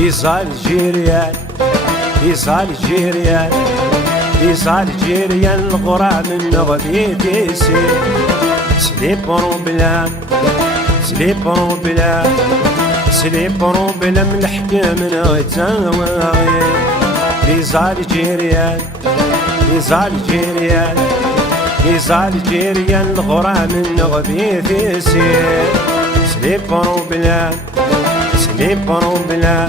يزال جيريان يزال جيريان يزال جيريان الغرام النغبيت يسير سليبرو بلا سليبرو بلا سليبرو بلا من الحكام نغتاوي يزال جيريان يزال جيريان يزال جيريان الغرام النغبيت يسير سليبرو بلا سليبرو بلا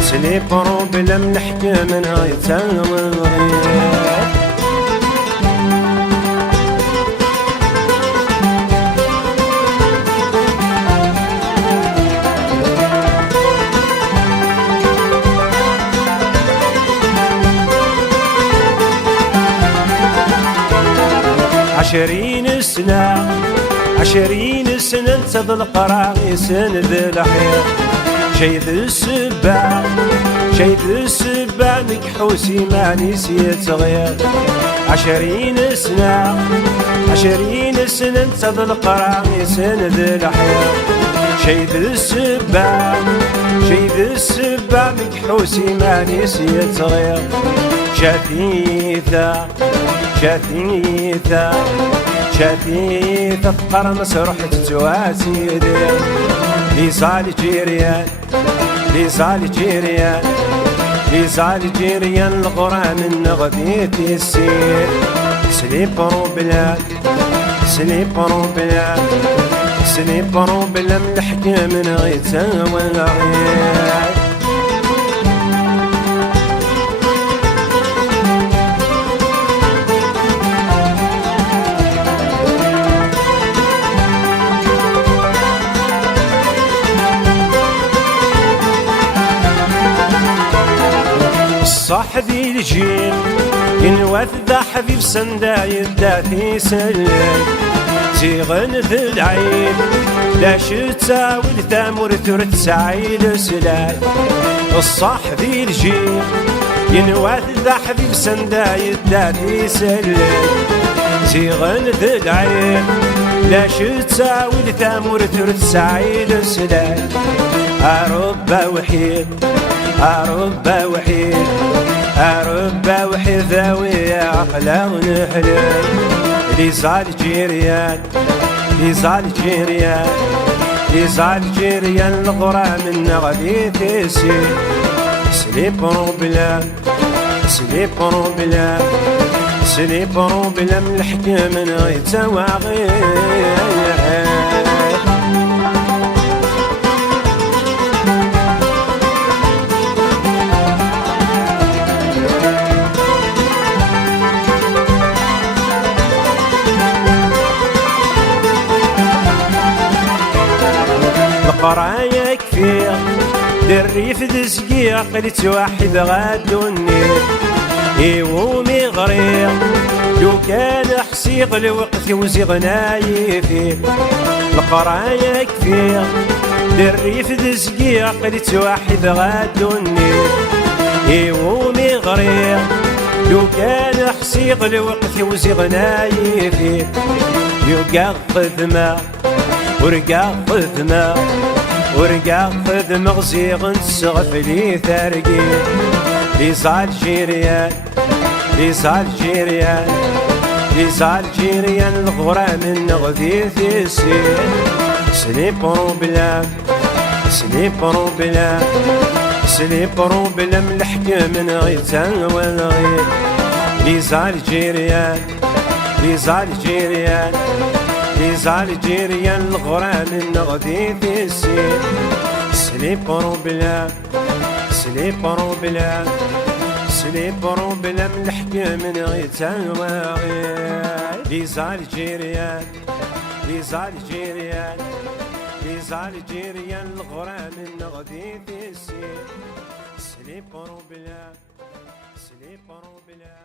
سليبرو بلا من الحكام نغتاوي عشرين سنة انت بالقراغي سن ذي الحياة شي ذي السباع شي ذي السباع مكحوسي ما نسيت غير عشرين سنة انت بالقراغي سن ذي الحياة شي ذي السباع مكحوسي ما نسيت غير شثيثة شثيثة شثيثة فقر مسروح تتواسي دير يزال جيريان يزال جيريان يزال جيريان الغرام النغبيت يسير سليبرو بلاد سليبرو بلاد سليبرو بلا من الحكام نغيتاوي العيال صاحبي الجيل ينوث ذا حبيب سندا يداتي سلم زيغن ذي العين لا شتا والثامر ثرت سعيد سلال الصاحبي الجيل ينوث ذا حبيب سندا يداتي سلم زيغن ذي العين لا شتا والثامر ثرت سعيد سلال أرب وحيد أرب وحيد أرب وحيد ذوي عقله ونحلل يزال جيريان يزال جيريان يزال جيريان الغرام النغبيت يسير سليبرو بلا سليبرو بلا سليبرو بلا من الحكام نغيتاوي القرايا كفير دريف دزقيع قلت واحد غادو النيل يومي غرير لو كان حسيق الوقت وزغنا يفير القرايا كفير دريف دزقيع قلت واحد غادو النيل يومي غرير لو كان حسيق الوقت وزغنا يفير يقض ما ورقاض ذما ورقاض ذما غزيغ نسغف لي ثارقين يزال جيريان يزال جيريان يزال جيريان الغرام النغذيث يسير سليبرو بلا سليبرو بلا سليبرو بلا من الحكام نغيتاوي الغير يزال جيريان يزال جيريان يزال جيريان الغرام النغذيث يسير سليبرو بلا سليبرو بلا سليبرو بلا من الحكام نغيتاوي يزال جيريان يزال جيريان يزال جيريان الغرام النغذيث يسير سليبرو بلا سليبرو بلا